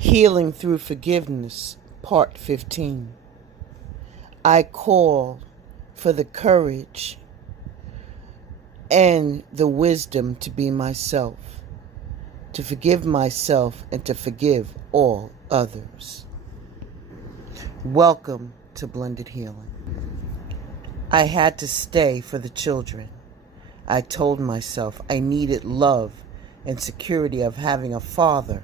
Healing Through Forgiveness, Part 15. I call for the courage and the wisdom to be myself, to forgive myself and to forgive all others. Welcome to Blended Healing. I had to stay for the children. I told myself I needed love and security of having a father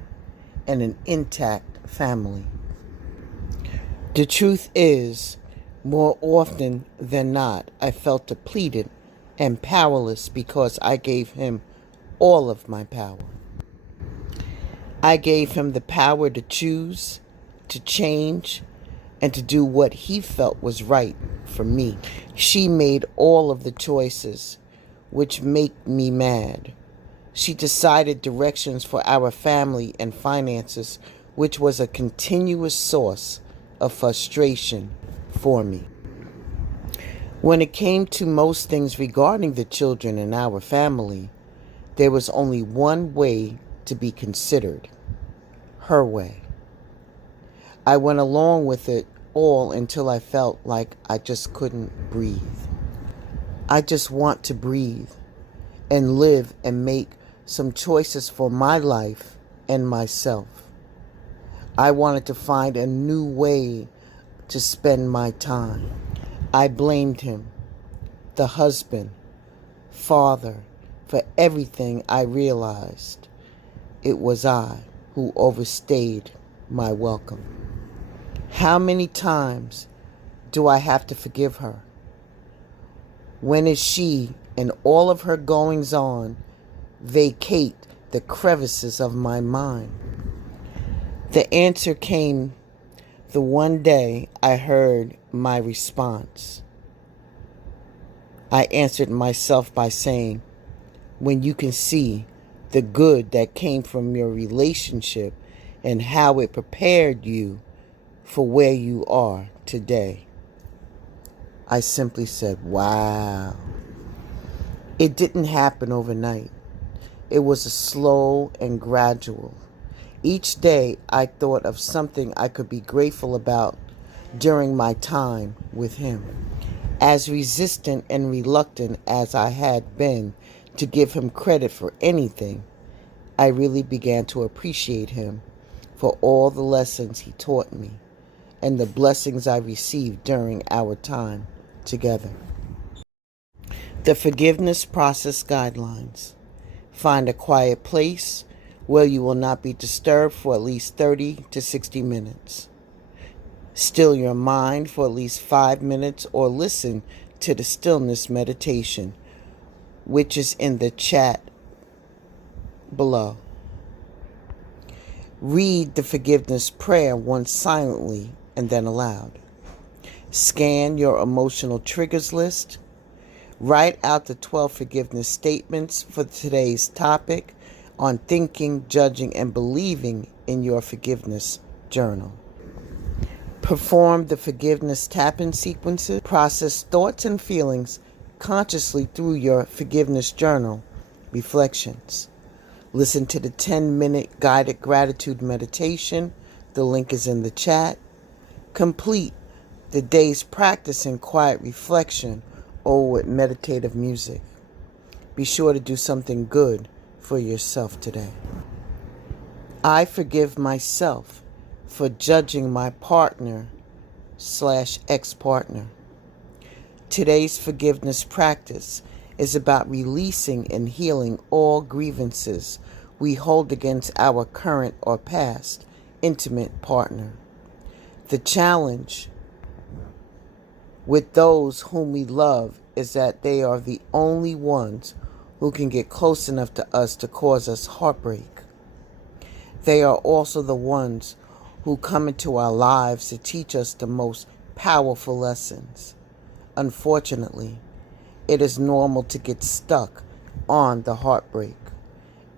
and an intact family. The truth is, more often than not, I felt depleted and powerless because I gave him all of my power. I gave him the power to choose, to change, and to do what he felt was right for me. She made all of the choices, which make me mad. She decided directions for our family and finances, which was a continuous source of frustration for me. When it came to most things regarding the children in our family, there was only one way to be considered: her way. I went along with it all until I felt like I just couldn't breathe. I just want to breathe and live and make some choices for my life and myself. I wanted to find a new way to spend my time. I blamed him, the husband, father, for everything. I realized it was I who overstayed my welcome. How many times do I have to forgive her? When is she and all of her goings on vacate the crevices of my mind? The answer came the one day I heard my response. I answered myself by saying, when you can see the good that came from your relationship and how it prepared you for where you are today. I simply said, wow. It didn't happen overnight. It was a slow and gradual. Each day I thought of something I could be grateful about during my time with him. As resistant and reluctant as I had been to give him credit for anything, I really began to appreciate him for all the lessons he taught me and the blessings I received during our time together. The Forgiveness Process Guidelines. Find a quiet place where you will not be disturbed for at least 30 to 60 minutes. Still your mind for at least 5 minutes or listen to the stillness meditation, which is in the chat below. Read the forgiveness prayer once silently and then aloud. Scan your emotional triggers list. Write out the 12 forgiveness statements for today's topic on thinking, judging, and believing in your forgiveness journal. Perform the forgiveness tapping sequences. Process thoughts and feelings consciously through your forgiveness journal reflections. Listen to the 10-minute guided gratitude meditation. The link is in the chat. Complete the day's practice in quiet reflection or with meditative music. Be sure to do something good for yourself today. I forgive myself for judging my partner/ex-partner. Today's forgiveness practice is about releasing and healing all grievances we hold against our current or past intimate partner. The challenge with those whom we love is that they are the only ones who can get close enough to us to cause us heartbreak. They are also the ones who come into our lives to teach us the most powerful lessons. Unfortunately, it is normal to get stuck on the heartbreak,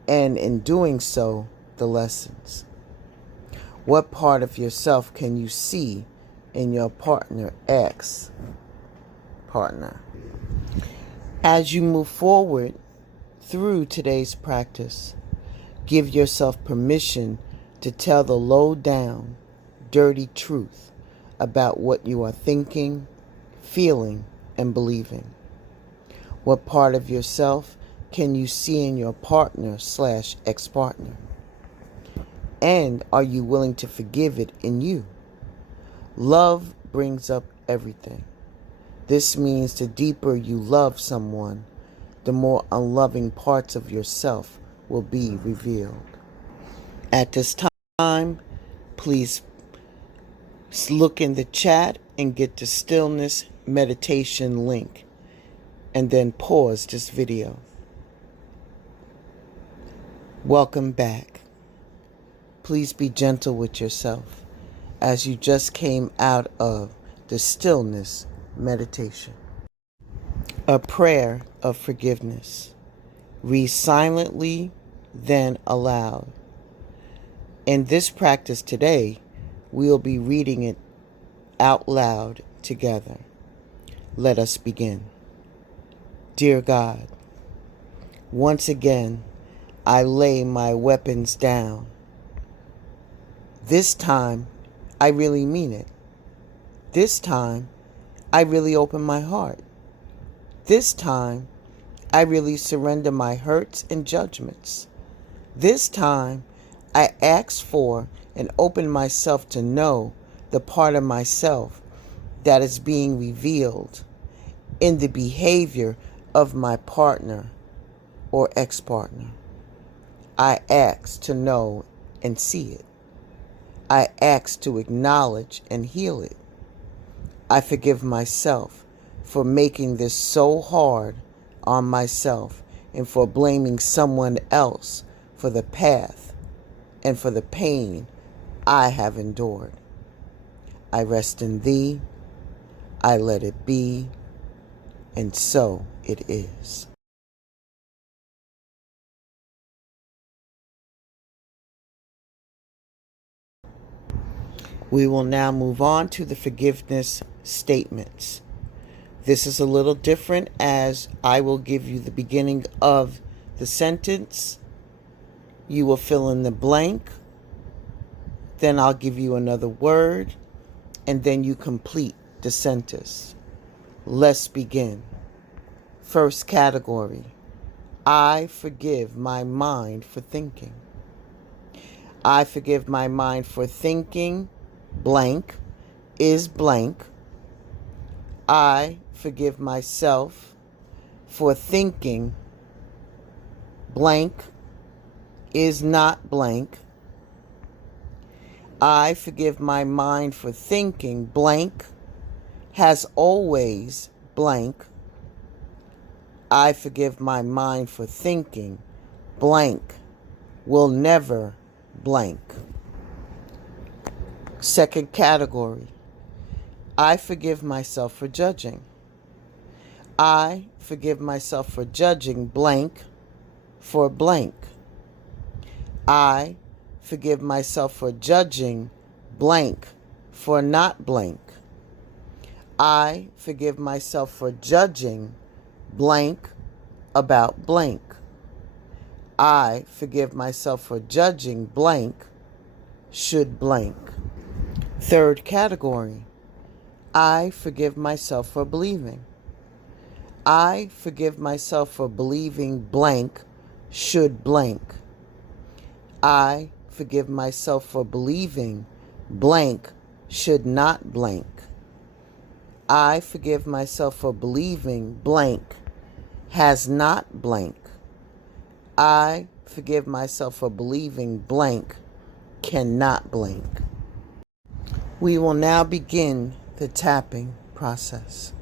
and in doing so, the lessons. What part of yourself can you see in your partner, ex-partner? As you move forward through today's practice, give yourself permission to tell the low down, dirty truth about what you are thinking, feeling, and believing. What part of yourself can you see in your partner/ex-partner? And are you willing to forgive it in you? Love brings up everything. This means the deeper you love someone, the more unloving parts of yourself will be revealed. At this time, please look in the chat and get the stillness meditation link, and then pause this video. Welcome back. Please be gentle with yourself as you just came out of the stillness meditation. A prayer of forgiveness. Read silently, then aloud. In this practice today, we'll be reading it out loud together. Let us begin. Dear God, once again, I lay my weapons down. This time, I really mean it. This time, I really open my heart. This time, I really surrender my hurts and judgments. This time, I ask for and open myself to know the part of myself that is being revealed in the behavior of my partner or ex-partner. I ask to know and see it. I ask to acknowledge and heal it. I forgive myself for making this so hard on myself and for blaming someone else for the path and for the pain I have endured. I rest in Thee. I let it be, and so it is. We will now move on to the forgiveness statements. This is a little different, as I will give you the beginning of the sentence. You will fill in the blank. Then I'll give you another word, and then you complete the sentence. Let's begin. First category. I forgive my mind for thinking. I forgive my mind for thinking blank is blank. I forgive myself for thinking blank is not blank. I forgive my mind for thinking blank has always blank. I forgive my mind for thinking blank will never blank. Second category. I forgive myself for judging. I forgive myself for judging blank for blank. I forgive myself for judging blank for not blank. I forgive myself for judging blank about blank. I forgive myself for judging blank should blank. Third category. I forgive myself for believing. I forgive myself for believing blank should blank. I forgive myself for believing blank should not blank. I forgive myself for believing blank has not blank. I forgive myself for believing blank cannot blank. We will now begin the tapping process.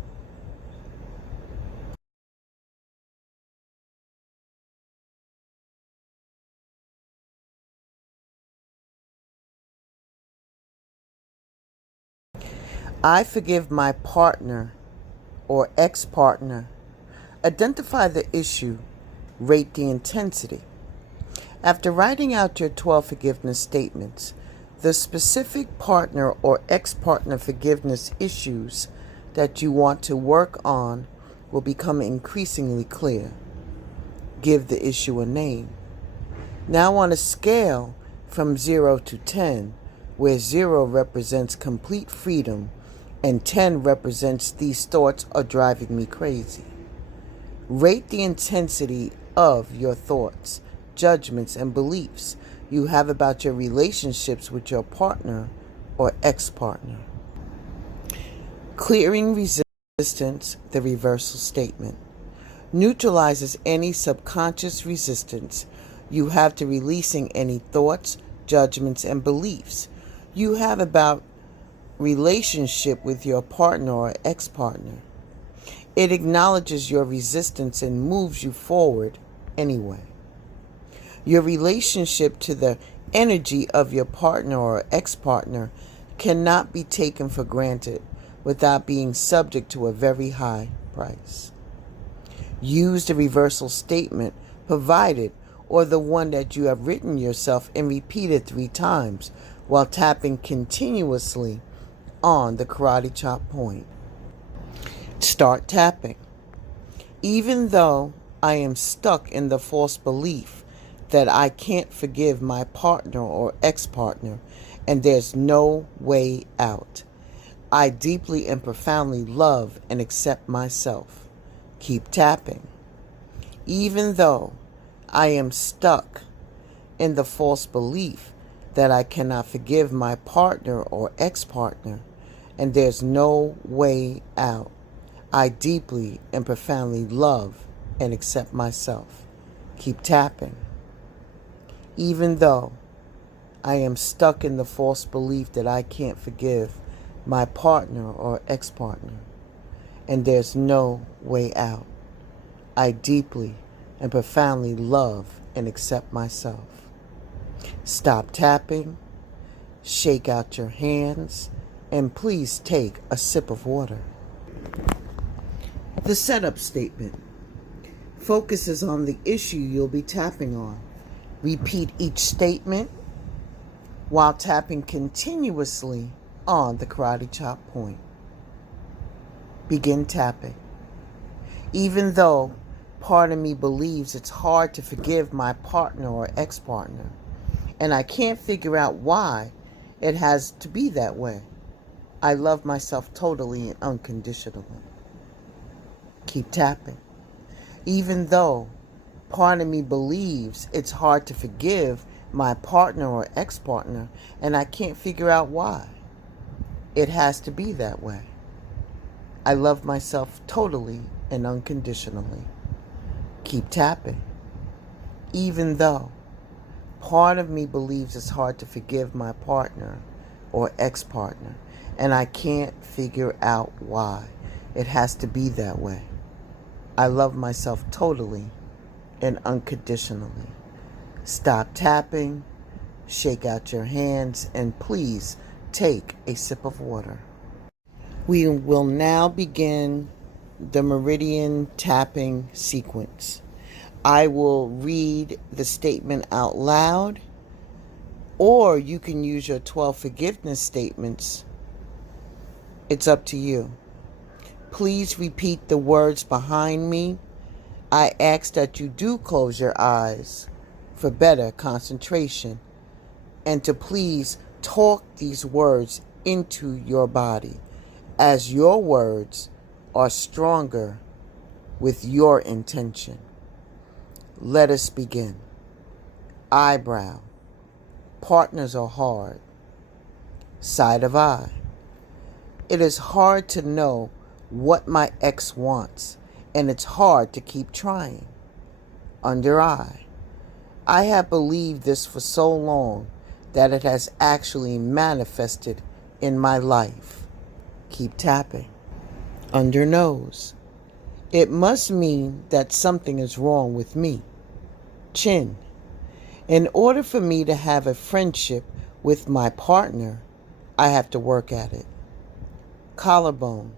I forgive my partner or ex-partner. Identify the issue, rate the intensity. After writing out your 12 forgiveness statements, the specific partner or ex-partner forgiveness issues that you want to work on will become increasingly clear. Give the issue a name. Now, on a scale from 0 to 10, where 0 represents complete freedom and 10 represents these thoughts are driving me crazy. Rate the intensity of your thoughts, judgments, and beliefs you have about your relationships with your partner or ex-partner. Clearing resistance, the reversal statement, neutralizes any subconscious resistance you have to releasing any thoughts, judgments, and beliefs you have about relationship with your partner or ex-partner. It acknowledges your resistance and moves you forward anyway. Your relationship to the energy of your partner or ex-partner cannot be taken for granted without being subject to a very high price. Use the reversal statement provided or the one that you have written yourself and repeated 3 times while tapping continuously on the karate chop point. Start tapping. Even though I am stuck in the false belief that I can't forgive my partner or ex-partner and there's no way out, I deeply and profoundly love and accept myself. Keep tapping. Even though I am stuck in the false belief that I cannot forgive my partner or ex-partner and there's no way out, I deeply and profoundly love and accept myself. Keep tapping. Even though I am stuck in the false belief that I can't forgive my partner or ex-partner and there's no way out, I deeply and profoundly love and accept myself. Stop tapping, shake out your hands, and please take a sip of water. The setup statement focuses on the issue you'll be tapping on. Repeat each statement while tapping continuously on the karate chop point. Begin tapping. Even though part of me believes it's hard to forgive my partner or ex-partner, and I can't figure out why it has to be that way, I love myself totally and unconditionally. Keep tapping. Even though part of me believes it's hard to forgive my partner or ex-partner, and I can't figure out why it has to be that way, I love myself totally and unconditionally. Keep tapping. Even though part of me believes it's hard to forgive my partner or ex-partner, and I can't figure out why it has to be that way, I love myself totally and unconditionally. Stop tapping, shake out your hands, and please take a sip of water. We will now begin the meridian tapping sequence. I will read the statement out loud, or you can use your 12 forgiveness statements. It's up to you. Please repeat the words behind me. I ask that you do close your eyes for better concentration and to please talk these words into your body as your words are stronger with your intention. Let us begin. Eyebrow. Partners are hard. Side of eye. It is hard to know what my ex wants, and it's hard to keep trying. Under eye. I have believed this for so long that it has actually manifested in my life. Keep tapping. Under nose. It must mean that something is wrong with me. Chin. In order for me to have a friendship with my partner, I have to work at it. Collarbone.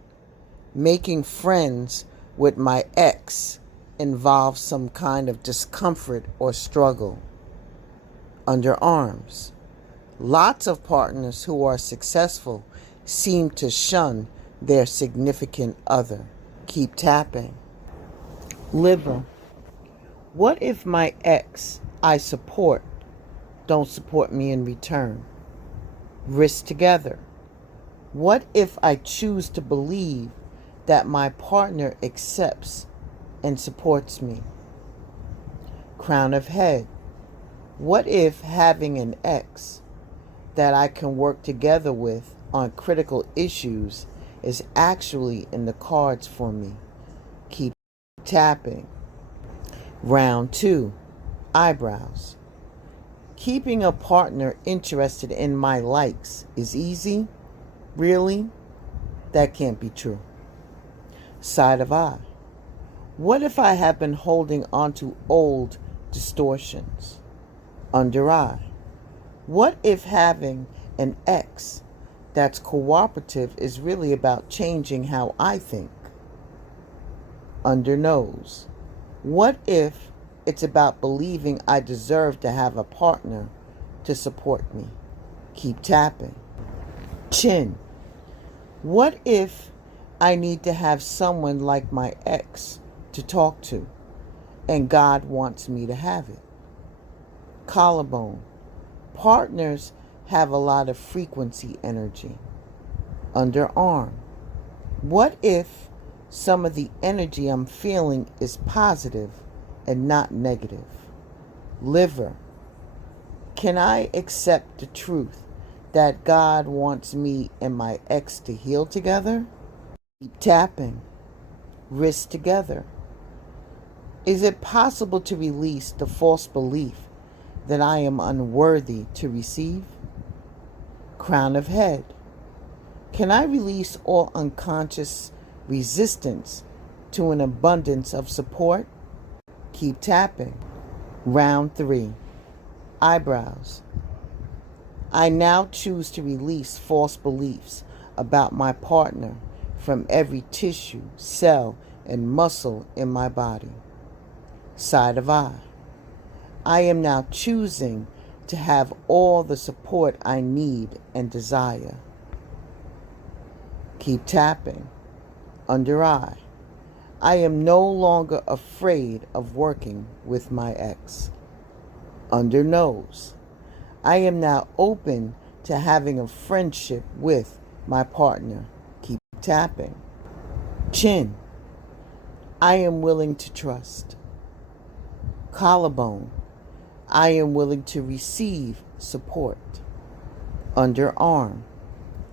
Making friends with my ex involves some kind of discomfort or struggle. Underarms. Lots of partners who are successful seem to shun their significant other. Keep tapping. Liver. What if my ex I support don't support me in return? Risk together. What if I choose to believe that my partner accepts and supports me? Crown of head. What if having an ex that I can work together with on critical issues is actually in the cards for me? Keep tapping. Round 2. Eyebrows. Keeping a partner interested in my likes is easy? Really? That can't be true. Side of eye. What if I have been holding onto old distortions? Under eye. What if having an ex that's cooperative is really about changing how I think? Under nose. What if it's about believing I deserve to have a partner to support me? Keep tapping. Chin. What if I need to have someone like my ex to talk to, and God wants me to have it? Collarbone. Partners have a lot of frequency energy. Underarm. What if some of the energy I'm feeling is positive and not negative? Liver. Can I accept the truth that God wants me and my ex to heal together? Keep tapping. Risk together. Is it possible to release the false belief that I am unworthy to receive? Crown of head. Can I release all unconscious resistance to an abundance of support? Keep tapping. Round 3. Eyebrows. I now choose to release false beliefs about my partner from every tissue, cell, and muscle in my body. Side of eye. I am now choosing to have all the support I need and desire. Keep tapping. Under eye. I am no longer afraid of working with my ex. Under nose. I am now open to having a friendship with my partner. Keep tapping. Chin. I am willing to trust. Collarbone. I am willing to receive support. Underarm.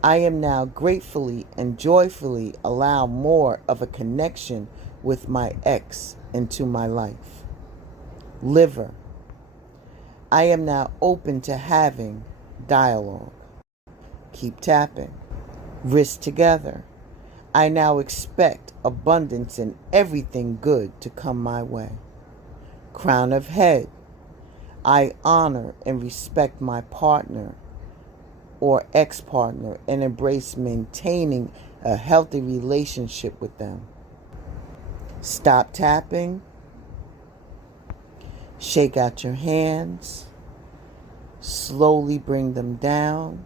I am now gratefully and joyfully allow more of a connection with my ex into my life. Liver. I am now open to having dialogue. Keep tapping. Risk together. I now expect abundance and everything good to come my way. Crown of head. I honor and respect my partner or ex-partner and embrace maintaining a healthy relationship with them. Stop tapping. Shake out your hands. Slowly bring them down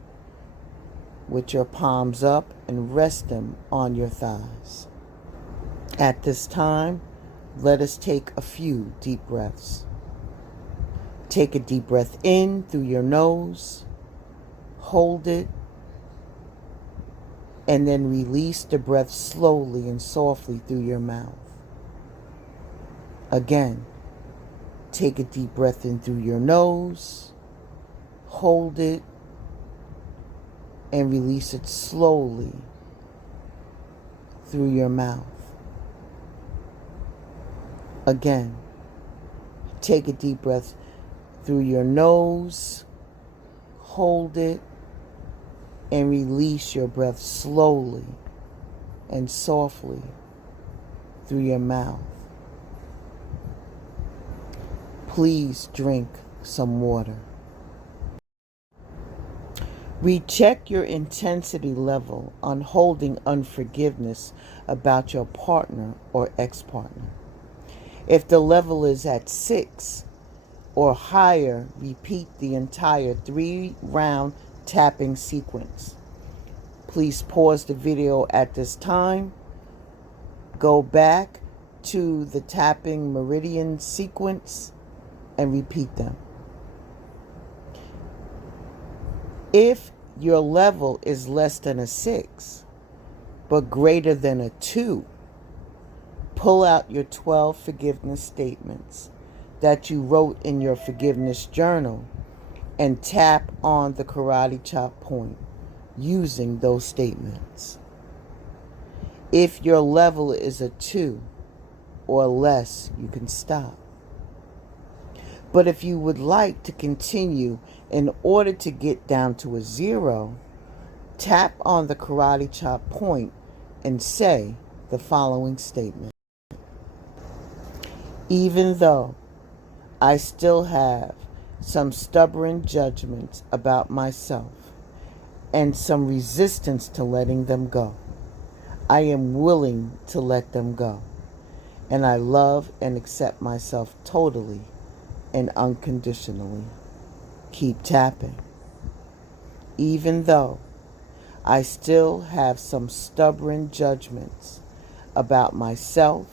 with your palms up and rest them on your thighs. At this time, let us take a few deep breaths. Take a deep breath in through your nose, hold it, and then release the breath slowly and softly through your mouth. Again, take a deep breath in through your nose, hold it, and release it slowly through your mouth. Again, take a deep breath through your nose, hold it, and release your breath slowly and softly through your mouth. Please drink some water. Recheck your intensity level on holding unforgiveness about your partner or ex-partner. If the level is at 6 or higher, repeat the entire 3-round tapping sequence. Please pause the video at this time. Go back to the tapping meridian sequence and repeat them. If your level is less than a 6, but greater than a 2, pull out your 12 forgiveness statements that you wrote in your forgiveness journal and tap on the karate chop point using those statements. If your level is a 2 or less, you can stop. But if you would like to continue in order to get down to a 0, tap on the karate chop point and say the following statement. Even though I still have some stubborn judgments about myself and some resistance to letting them go, I am willing to let them go, and I love and accept myself totally and unconditionally. Keep tapping. Even though I still have some stubborn judgments about myself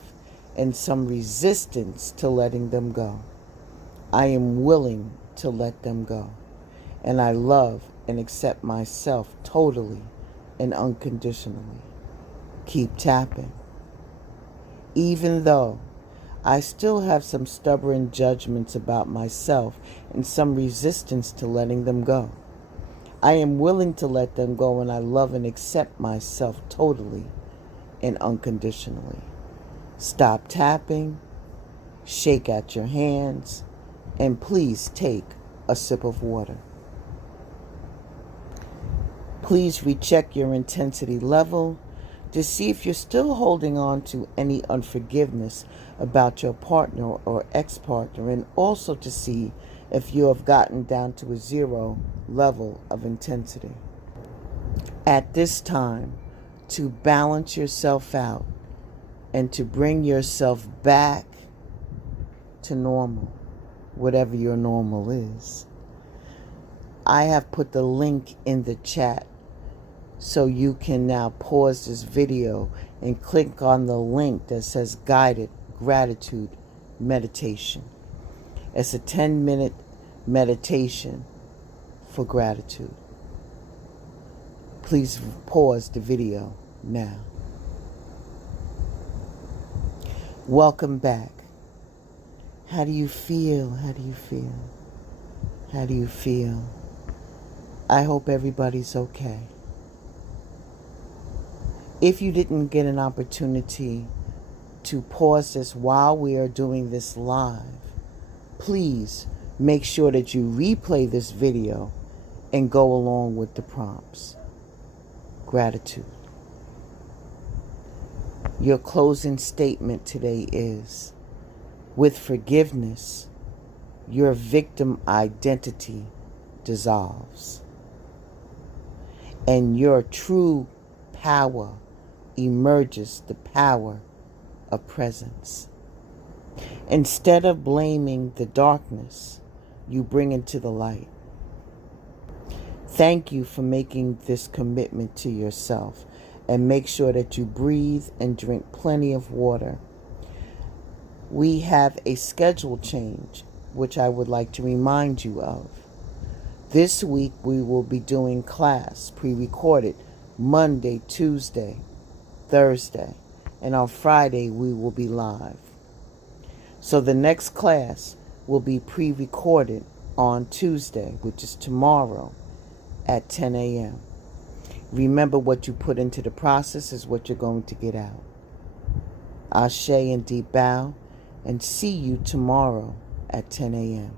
and some resistance to letting them go, I am willing to let them go, and I love and accept myself totally and unconditionally. Keep tapping. Even though I still have some stubborn judgments about myself and some resistance to letting them go, I am willing to let them go, and I love and accept myself totally and unconditionally. Stop tapping, shake out your hands, and please take a sip of water. Please recheck your intensity level to see if you're still holding on to any unforgiveness about your partner or ex-partner, and also to see if you have gotten down to a 0 level of intensity. At this time, to balance yourself out and to bring yourself back to normal, whatever your normal is, I have put the link in the chat so you can now pause this video and click on the link that says Guided Gratitude Meditation. It's a 10-minute meditation for gratitude. Please pause the video now. Welcome back. How do you feel? How do you feel? How do you feel? I hope everybody's okay. If you didn't get an opportunity to pause this while we are doing this live, please make sure that you replay this video and go along with the prompts. Gratitude. Your closing statement today is, with forgiveness, your victim identity dissolves, and your true power emerges, the power of presence. Instead of blaming the darkness, you bring into the light. Thank you for making this commitment to yourself, and make sure that you breathe and drink plenty of water. We have a schedule change, which I would like to remind you of. This week we will be doing class pre-recorded Monday, Tuesday, Thursday, and on Friday we will be live. So the next class will be pre-recorded on Tuesday, which is tomorrow at 10 a.m. Remember, what you put into the process is what you're going to get out. Ashe and deep bow, and see you tomorrow at 10 a.m.